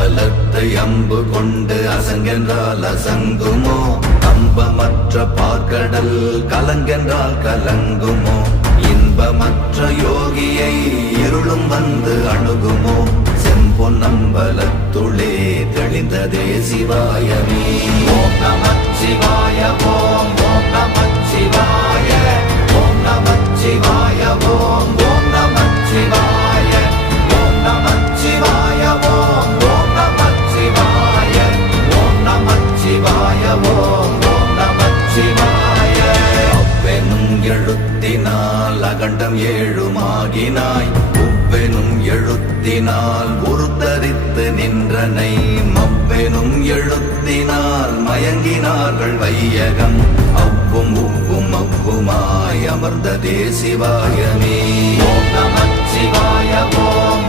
அம்பலத்தை அம்பு கொண்டு அசங்கென்றால் அசங்குமோ? அம்பமற்ற பார்க்கடல் கலங்கென்றால் கலங்குமோ? இன்பமற்ற யோகியை இருளும் வந்து அணுகுமோ? செம்பொன்னம்பலத்துளே தெளிந்ததே சிவாயமே. ஓம் நமச்சிவாய ஓம் ஓம் நமச்சிவாய ஓம் நமச்சிவாய ஓம் ஓம் நமச்சிவாய ஓம் நமச்சிவாய ஓம் ஓம் நமச்சிவாய ஓம் நமச்சிவாய ஓம் ஓம் நமச்சிவாய. அவ்வெனும் எழுத்தினால் அகண்டம் ஏழுமாகினாய், உவ்வெனும் எழுத்தினால் உருத்தரித்து நின்றனை, மவ்வெனும் எழுத்தினால் மயங்கினார்கள் வையகம், அவ்வும் உவ்வும் அவ்வுமாய் அமர்ந்ததே சிவாயமே. ஓம் நமச்சிவாய ஓம்